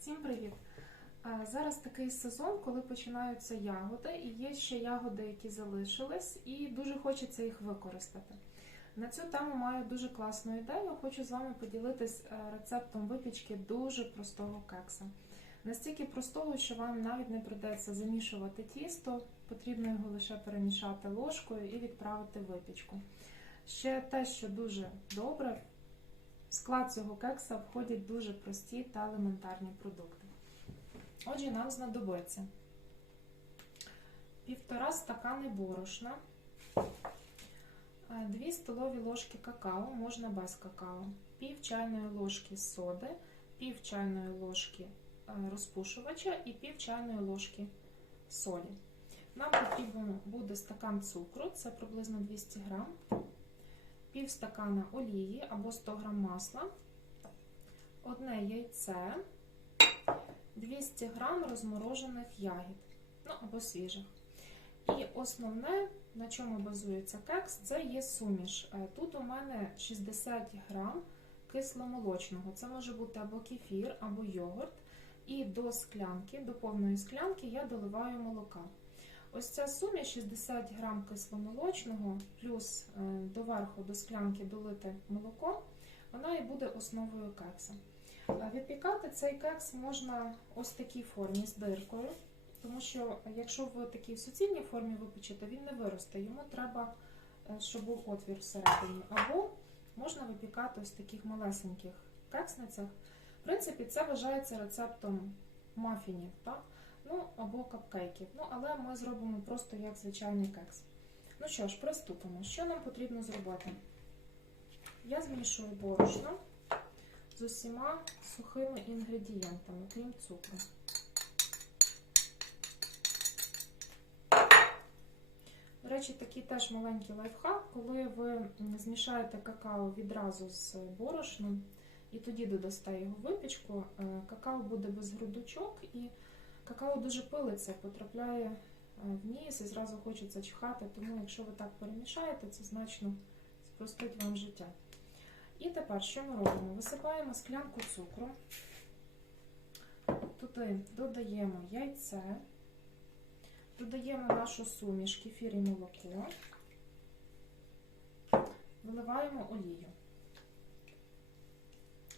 Всім привіт! Зараз такий сезон, коли починаються ягоди, і є ще ягоди, які залишились, і дуже хочеться їх використати. На цю тему маю дуже класну ідею. Хочу з вами поділитись е, рецептом випічки дуже простого кекса. Настільки простого, що вам навіть не придеться замішувати тісто, потрібно його лише перемішати ложкою і відправити в випічку. Ще те, що дуже добре, в склад цього кекса входять дуже прості та елементарні продукти. Отже, нам знадобиться півтора стакани борошна, 2 столові ложки какао, можна без какао, пів чайної ложки соди, пів чайної ложки розпушувача і пів чайної ложки солі. Нам потрібен буде стакан цукру, це приблизно 200 грам, пів стакана олії або 100 г масла, одне яйце, 200 г розморожених ягід, ну або свіжих. І основне, на чому базується кекс, це є суміш. Тут у мене 60 г кисломолочного. Це може бути або кефір, або йогурт. І до склянки, до повної склянки я доливаю молока. Ось ця суміш 60 грам кисломолочного, плюс доверху до склянки долите молоко, вона і буде основою кекса. Випікати цей кекс можна ось в такій формі з диркою, тому що якщо ви такій суцільній формі випечете, він не виросте, йому треба, щоб був отвір всередині. Або можна випікати ось в таких малесеньких кексницях. В принципі, це вважається рецептом мафінів. так? Ну, або капкейків. Ну, але ми зробимо просто як звичайний кекс. Ну що ж, приступимо. Що нам потрібно зробити? Я змішую борошно з усіма сухими інгредієнтами, крім цукру. До речі, такий теж маленький лайфхак, коли ви змішаєте какао відразу з борошном і тоді додасте його випічку, какао буде без грудочок і Какао дуже пилиться, потрапляє в ніс і зразу хочеться чихати, тому якщо ви так перемішаєте, це значно спростить вам життя. І тепер що ми робимо? Висипаємо склянку цукру, туди додаємо яйце, додаємо нашу суміш, кефір і молоко, виливаємо олію.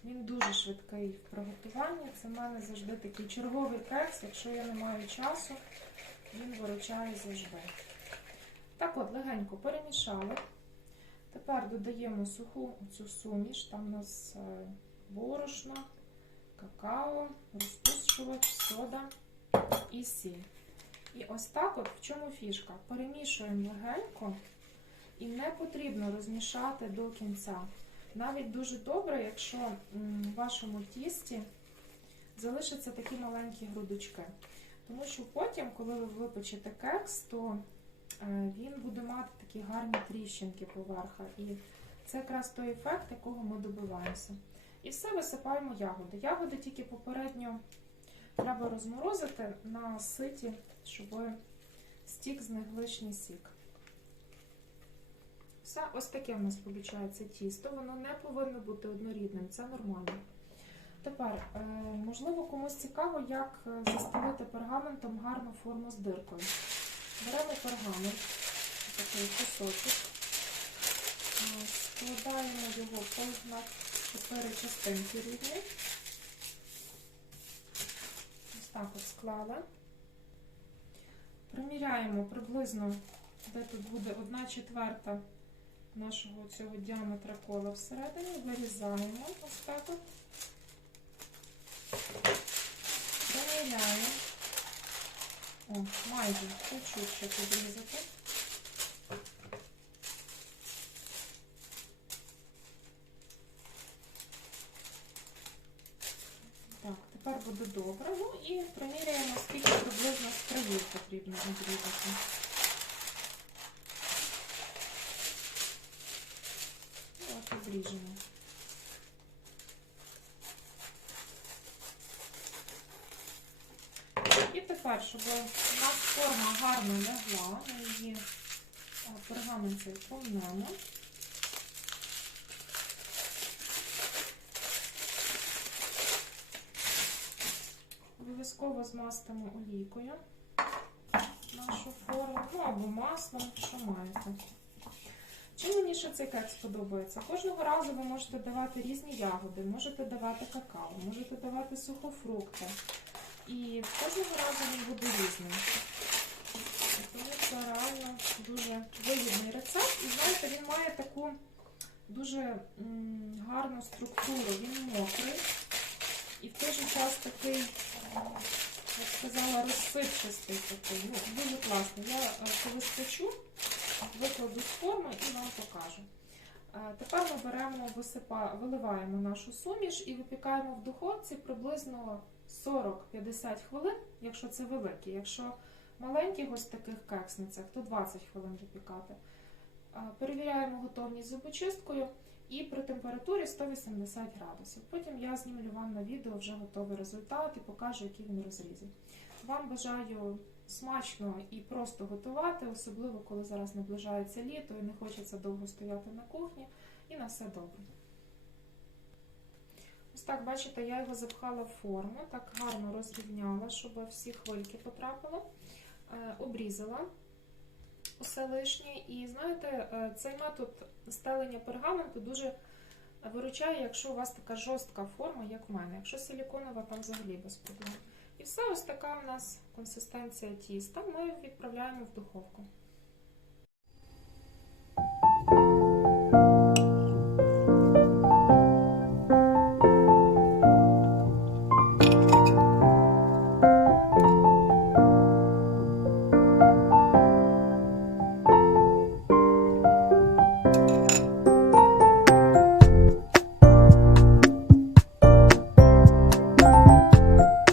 Він дуже швидкий в приготуванні. Це в мене завжди такий черговий кекс. Якщо я не маю часу, він виручає завжди. Так от, легенько перемішали. Тепер додаємо суху цю суміш, там у нас борошно, какао, розпушувач, сода і сіль. І ось так от, в чому фішка? Перемішуємо легенько і не потрібно розмішати до кінця. Навіть дуже добре, якщо в вашому тісті залишаться такі маленькі грудочки. Тому що потім, коли ви випечете кекс, то він буде мати такі гарні тріщинки поверха. І це якраз той ефект, якого ми добиваємося. І все висипаємо ягоди. Ягоди тільки попередньо треба розморозити на ситі, щоб стік з них лишній сік. Все, ось таке в нас виходить тісто, воно не повинно бути однорідним, це нормально. Тепер, можливо, комусь цікаво, як застелити пергаментом гарну форму з диркою. Беремо пергамент, такий кусочок, складаємо його на чотири частинки рівні. Ось так от склали. Приміряємо приблизно, де тут буде 1 четверта нашого цього діаметра кола всередині, вирізаємо ось так от, перевіряємо. О, майже чуть-чуть ще підрізати. Так, тепер буде добре. Ну і приміряємо, скільки приблизно з потрібно відрізати. Обріжемо. І тепер, щоб у нас форма гарно лягла, ми її пергамент цей помнемо. обов'язково змастимо олійкою нашу форму, ну або маслом, що маєте. Чим мені ще цей кекс подобається? Кожного разу ви можете давати різні ягоди, можете давати какао, можете давати сухофрукти. І кожного разу він буде різним. Тому це реально дуже вигідний рецепт. І знаєте, він має таку дуже гарну структуру. Він мокрий і в той же час такий, як сказала, розсипчастий такий. Ну, дуже класний. Я е, коли спечу, викладу форми і вам покажу. Е, Тепер ми беремо, висипа, виливаємо нашу суміш і випікаємо в духовці приблизно 40-50 хвилин, якщо це великі. Якщо маленькі ось таких кексницях, то 20 хвилин випікати. Е, Перевіряємо готовність зубочисткою і при температурі 180 градусів. Потім я знімлю вам на відео вже готовий результат і покажу, який він розрізів. Вам бажаю смачно і просто готувати, особливо коли зараз наближається літо і не хочеться довго стояти на кухні. І на все добре. Ось так, бачите, я його запхала в форму, так гарно розрівняла, щоб всі хвильки потрапили. Е, Обрізала усе лишнє. І знаєте, е, цей метод стелення пергаменту дуже виручає, якщо у вас така жорстка форма, як в мене. Якщо силіконова, там взагалі без проблем. І все, ось така у нас консистенція тіста. Ми відправляємо в духовку.